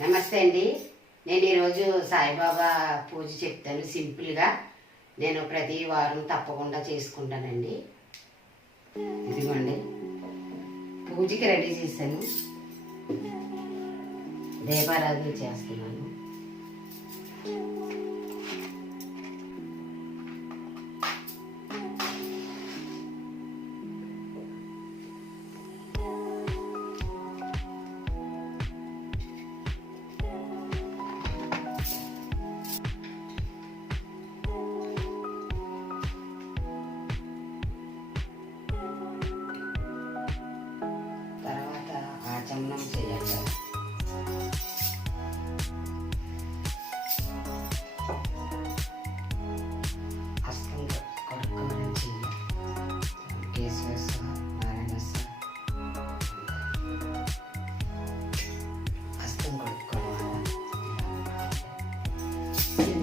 నమస్తే అండి. నేను ఈరోజు సాయిబాబా పూజ చెప్తాను సింపుల్గా నేను ప్రతి వారం తప్పకుండా చేసుకుంటానండి. ఇదిగోండి. పూజకి రెడీ చేశాను. దీపారాధన చేస్తున్నాను.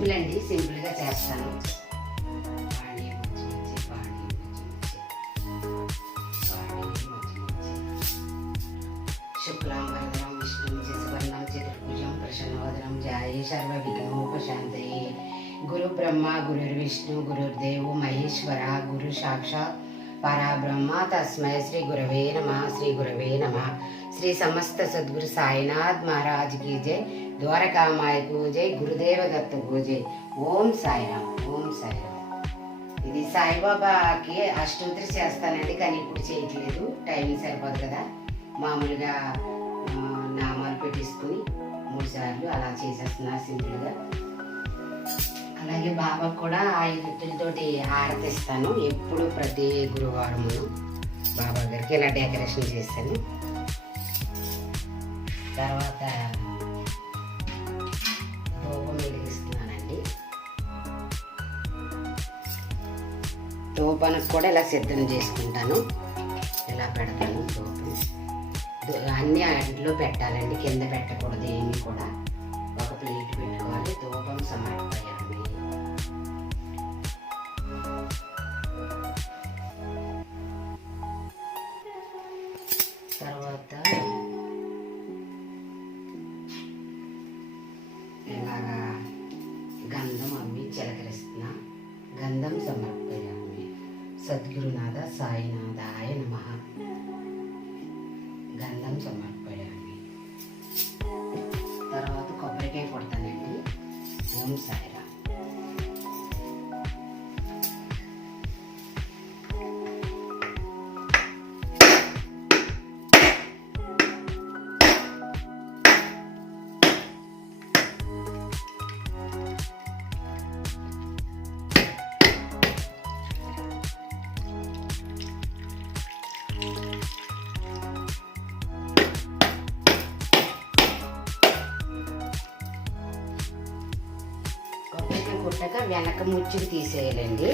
సింపుల్ అండి సింపుల్గా చేస్తాను. శుక్లాంబరం విష్ణు మంచి శశివర్ణం చతుర్భుజం ప్రసన్నవదనం జాయే సర్వ విఘ్నోపశాంతయే గురు బ్రహ్మ గురుర్విష్ణు గురుర్దేవు మహేశ్వర గురు సాక్షాత్ పరాబ్రహ్మ. తస్మై శ్రీ గురవే నమ శ్రీ గురవే నమ. శ్రీ సమస్త సద్గురు సాయినాథ్ మహారాజ్ కీ జై. ద్వారకామాయ పూజై గురుదేవ దత్త పూజై ఓం సాయిరామ్ ఓం సాయిరామ్. ఇది సాయిబాబాకి అష్టోత్తరి చేస్తానండి కానీ ఇప్పుడు చేయట్లేదు. టైమింగ్ సరిపోదు కదా. మామూలుగా నామాలు పెట్టేసుకుని మూడు సార్లు అలా చేసేస్తున్నా సింపుల్గా. అలాగే బాబా కూడా ఆ ఐదుతోటి హారతిస్తాను. ఎప్పుడు ప్రతి గురువారము బాబా గారికి ఇలా డెకరేషన్ చేస్తాను. తర్వాత ధూపం వెలిగిస్తున్నానండి ధూపానికి కూడా ఇలా సిద్ధం చేసుకుంటాను. ఇలా పెడతాను ధూపం అన్నీ ఇంట్లో పెట్టాలండి కింద పెట్టకూడదు ఏమి కూడా. ఒక ప్లేట్ పెట్టుకోవాలి ధూపం సమర్పయాలి. తర్వాత సద్గురునాథ సాయినాథాయ కొబ్బరికాయ వెనక ముచ్చుకు తీసేయాలండి.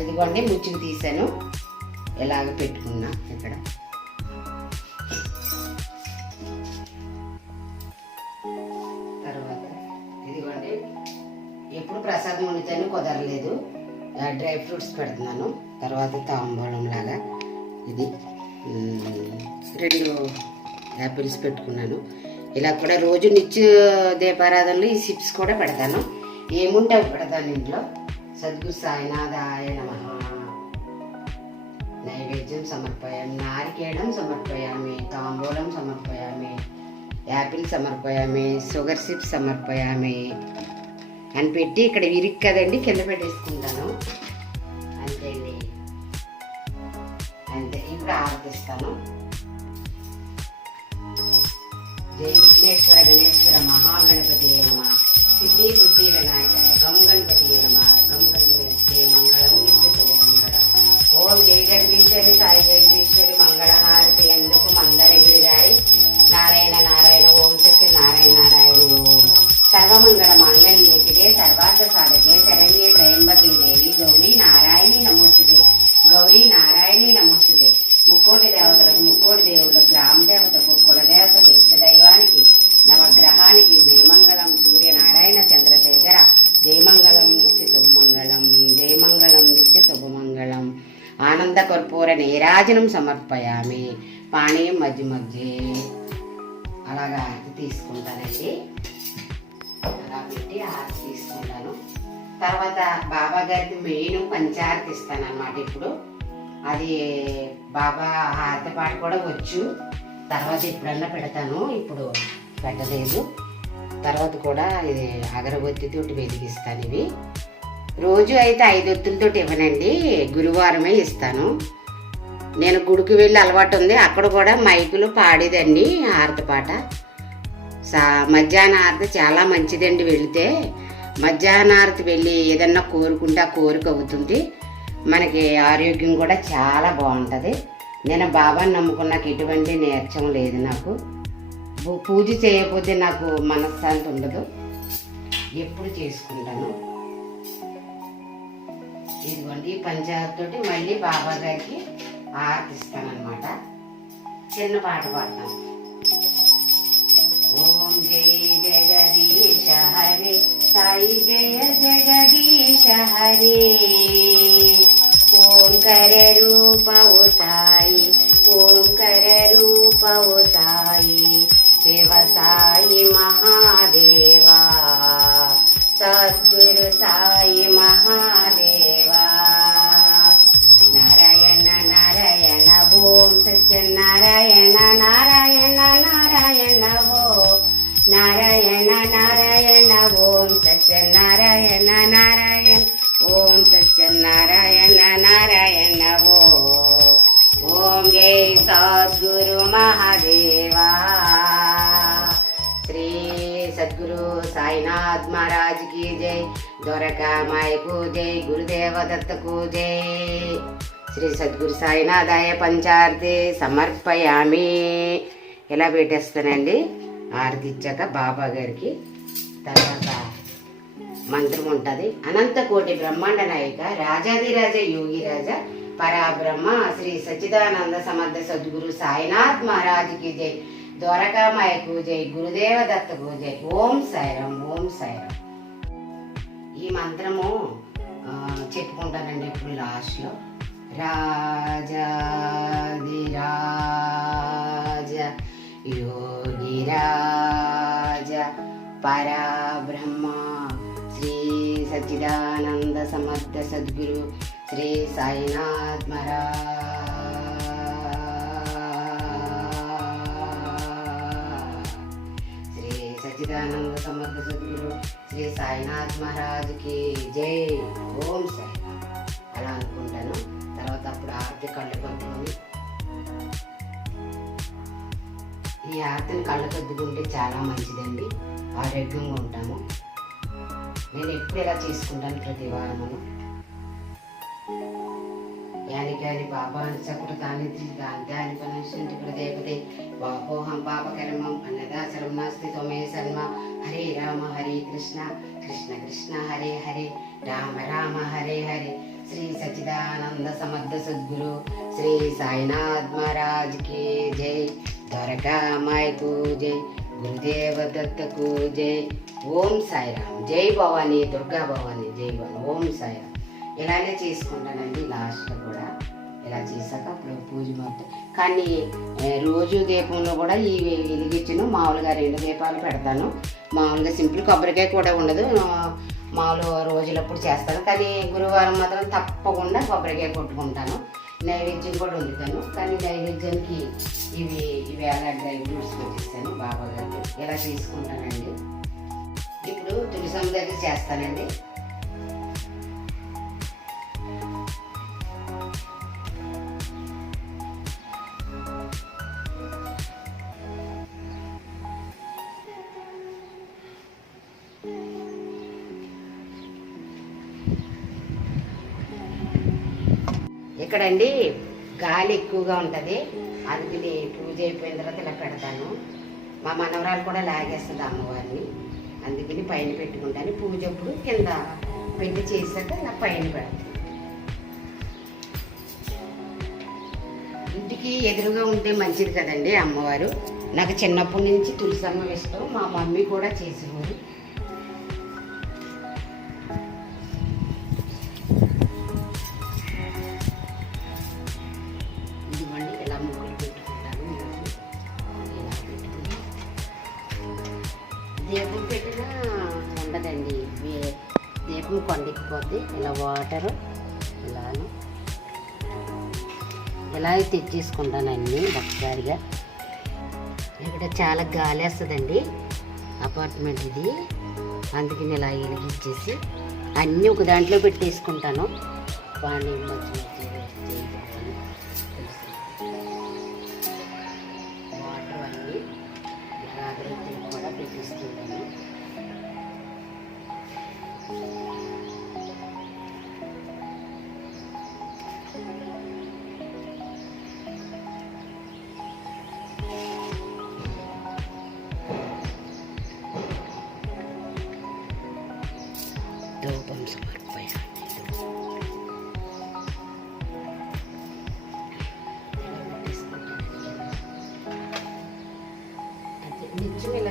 ఇదిగోండి ముచ్చుకు తీసాను. ఇలాగ పెట్టుకున్నా ఇక్కడ. తర్వాత ఇదిగోండి ఎప్పుడు ప్రసాదం వండుతాను కుదరలేదు. డ్రై ఫ్రూట్స్ పెడుతున్నాను. తర్వాత తాంబూలం లాగా ఇది. రెండు యాపిల్స్ పెట్టుకున్నాను. ఇలా కూడా రోజు నిత్య దీపారాధనలు ఈ సిప్స్ కూడా పెడతాను. ఏముంటే అవి పెడతాను ఇంట్లో. సద్గురు సాయినాథాయ నమ. నైవేద్యం సమర్పయామి నారికేళం సమర్పయామి తాంబూలం సమర్పయామి యాపిల్ సమర్పయామి షుగర్ సిప్స్ సమర్పయామి. అని పెట్టి ఇక్కడ విరిక్ కదండి కింద పెట్టేసుకుంటాను. అంతే అండి అంతే ఇప్పుడు ఆరాధిస్తాను ಜೈ ವಿಘ್ನೇಶ್ವರ ಗಣೇಶ್ವರ ಮಹಾಗಣಪತಿಯೇ ನಮಃ. ಸಿದ್ಧಿ ಬುದ್ಧಿ ವಿನಾಯಕ ಗಮ್ ಗಣಪತಿಯೇ ನಮಃ. ಗಮ್ నీరాజనం సమర్పయామి. పానీయం మధ్య మధ్య అలాగా తీసుకుంటానండి. అలా పెట్టి ఆరతి తీసుకుంటాను. తర్వాత బాబా గారికి మెయిన్ పంచారతి ఇస్తాను ఇప్పుడు. అది బాబా హారతి పాట కూడా వచ్చు. తర్వాత ఎప్పుడన్నా పెడతాను. ఇప్పుడు పెట్టలేదు. తర్వాత కూడా ఇది అగరబత్తితోటి వెలిగిస్తాను ఇవి. రోజు అయితే ఐదు ఒత్తులతోటి ఇవ్వనండి. గురువారమే ఇస్తాను. నేను గుడికి వెళ్ళి అలవాటు ఉంది. అక్కడ కూడా మైకులు పాడేదండి హారతి పాట. సా మధ్యాహ్న హారతి చాలా మంచిదండి వెళితే. మధ్యాహ్న హారతి వెళ్ళి ఏదన్నా కోరుకుంటే ఆ కోరిక అవుతుంది. మనకి ఆరోగ్యం కూడా చాలా బాగుంటుంది. నేను బాబాని నమ్ముకున్న నాకు ఎటువంటి నేర్చం లేదు నాకు. పూజ చేయకపోతే నాకు మనశ్శాంతి ఉండదు. ఎప్పుడు చేసుకుంటాను. ఇదిగోండి ఈ పంచాయతీతోటి మళ్ళీ బాబా గారికి ఆర్తిస్తానమాట చిన్న పాట పాడతాం ఓం జయ జగదీశ హరే సాయి జయ జగదీశ హరే. ఓంకర రూపవు సాయి ఓంకర రూపవు సాయి శివ సాయి మహాదేవా. సద్గురు సాయి నారాయణ ఓ నారాయణ నారాయణ ఓం సత్యనారాయణ నారాయణ ఓం సత్యనారాయణ నారాయణ ఓ. ఓం జై సద్గురు మహాదేవా. శ్రీ సద్గురు సాయినాథ్ మహారాజ్కి జై. ద్వారకా మాయకు జై గురుదేవ దత్తకు జై. శ్రీ సద్గురు సాయినాథాయ పంచార్తి సమర్పయామి. ఇలా పెట్టేస్తానండి? ఆరతి ఇచ్చాక బాబా గారికి తర్వాత మంత్రం ఉంటుంది. అనంతకోటి బ్రహ్మాండ నాయక రాజాదిరాజ యోగిరాజ పరాబ్రహ్మ శ్రీ సచ్చిదానంద సమర్థ సద్గురు సాయినాథ్ మహారాజుకి జై. ద్వారకామాయకు జై గురుదేవ దత్తకు జై. ఓం సాయిరం ఓం సాయిరాం ఈ మంత్రము చెప్పుకుంటానండి ఇప్పుడు లాస్ట్లో రాజాదిరా యోగిరాజ పరాబ్రహ్మ శ్రీ సచిదానంద సమర్థ సద్గురు శ్రీ సాయినాథ్ మహారాజ్ శ్రీ సచ్చిదానంద సమర్థ సద్గురు శ్రీ సాయినాథ్ మహారాజుకి జై ఓం సాయినాథ్ అలా అనుకుంటాను. తర్వాత అప్పుడు ఆర్తి కళ్ళు కొద్దుకొని ఈ ఆరతిని కళ్ళు కొద్దుకుంటే చాలా మంచిదండి. ఆరోగ్యంగా ఉంటాము. నేను ఎప్పుడు ఇలా చేసుకుంటాను ప్రతి వారము? యానికాని పాపాన్ని చకుట దాని పనిషంటి ప్రదేపదే బాపోహం పాపకర్మం అన్నదాచరం నాస్తి తోమే శర్మ హరే రామ హరే కృష్ణ. కృష్ణ కృష్ణ హరే హరే. రామ రామ హరే హరే. శ్రీ సచిదానంద సమర్థ సద్గురు. శ్రీ సాయినాథ్ మహారాజ్ కే జై. ద్వారకామాయకు జై గురుదేవ దత్తకు జై ఓం సాయిరామ్. జై భవానీ దుర్గా భవానీ జై భవాని. ఓం సాయిరామ్. ఇలానే చేసుకుంటానండి లాస్ట్లో కూడా. ఇలా చేశాక అప్పుడు పూజ మొత్తం. కానీ రోజు దీపంలో కూడా ఈ వెలిగించను మామూలుగా రెండు దీపాలు పెడతాను. మామూలుగా సింపుల్ కొబ్బరికాయ కూడా ఉండదు. మామూలు రోజులప్పుడు చేస్తాను. కానీ గురువారం మాత్రం తప్పకుండా కొబ్బరికాయ కొట్టుకుంటాను. నైవేద్యం కూడా వండుతాను. కానీ నైవేద్యానికి ఇవి ఇవి అలాంటి ఫ్రూట్స్ వచ్చేసాను బాబా ఇలా తీసుకుంటానండి? ఇప్పుడు తులసమ్మ దగ్గర చేస్తానండి. ఇక్కడండి గాలి ఎక్కువగా ఉంటుంది. అందుకని పూజ అయిపోయిన తర్వాత ఇలా పెడతాను. మా మనవరాలు కూడా లాగేస్తుంది అమ్మవారిని. అందుకని పైన పెట్టుకుంటాను. పూజ అప్పుడు కింద పెళ్ళి చేశాక ఇలా పైన పెడతాను. ఇంటికి ఎదురుగా ఉంటే మంచిది కదండి అమ్మవారు. నాకు చిన్నప్పటి నుంచి తులసమ్మ ఇష్టం. మా మమ్మీ కూడా చేసేవారు. ఎక్కువ కొండెక్కిపోద్ది ఇలా వాటరు ఇలాను. ఇలా తెచ్చేసుకుంటాను అన్నీ ఒకసారిగా ఇక్కడ చాలా గాలి వేస్తుందండి. అపార్ట్మెంట్ ఇది. అందుకని ఇలా వెలిగించేసి అన్నీ ఒక దాంట్లో పెట్టేసుకుంటాను. పానీ మధ్య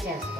నిత్యం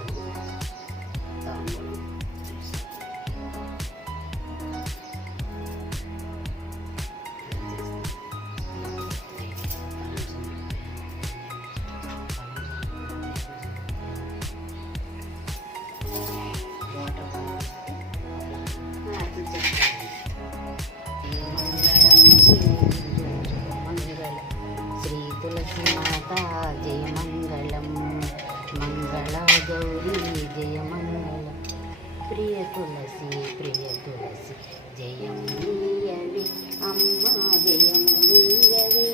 తులసి ప్రియ తులసి జయం అమ్మ జయం నీయవే.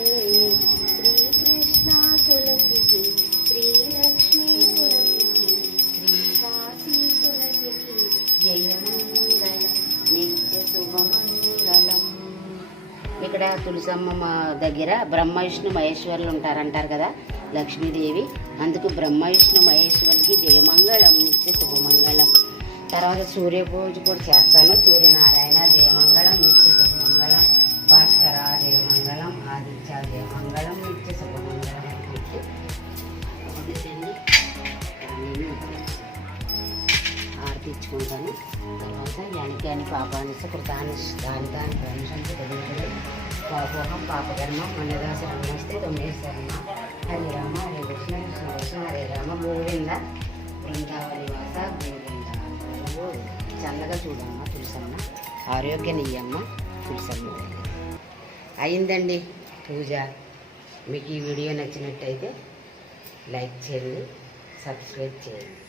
శ్రీకృష్ణ తులసికి శ్రీలక్ష్మీ తులసికి శ్రీకాశీ తులసికి జయమంగళం నిత్య శుభమంగళం ఇక్కడ తులసమ్మ మా దగ్గర బ్రహ్మ విష్ణు మహేశ్వరులు ఉంటారంటారు కదా లక్ష్మీదేవి. అందుకు బ్రహ్మ విష్ణు మహేశ్వరులకి జయమంగళం నిత్య శుభమంగళం తర్వాత సూర్యపూజ కూడా చేస్తాను. సూర్యనారాయణ జయమంగళం నిత్య శుభమంగళం భాస్కర జయమంగళం ఆదిత్య జయమంగళం నిత్య శుభమంగళం అని తర్వాత యానికాని పాపాన్ని కృతాన్ని దాని దాని ప్రేమించండి చదువుతుంది పాపోహం పాపకర్మ అన్నదాస నమస్తే తొమ్మిది శర్మ. హరి రామ హరి కృష్ణ కృష్ణ కృష్ణ హరే రామ గోవింద బృందావని వాస గోవింద చల్లగా చూడమ్మ తులసమ్మ. ఆరోగ్యనియ్యమ్మ తులసమ్మ. అయిందండి పూజ. మీకు ఈ వీడియో నచ్చినట్టయితే లైక్ చేయండి సబ్స్క్రైబ్ చేయండి.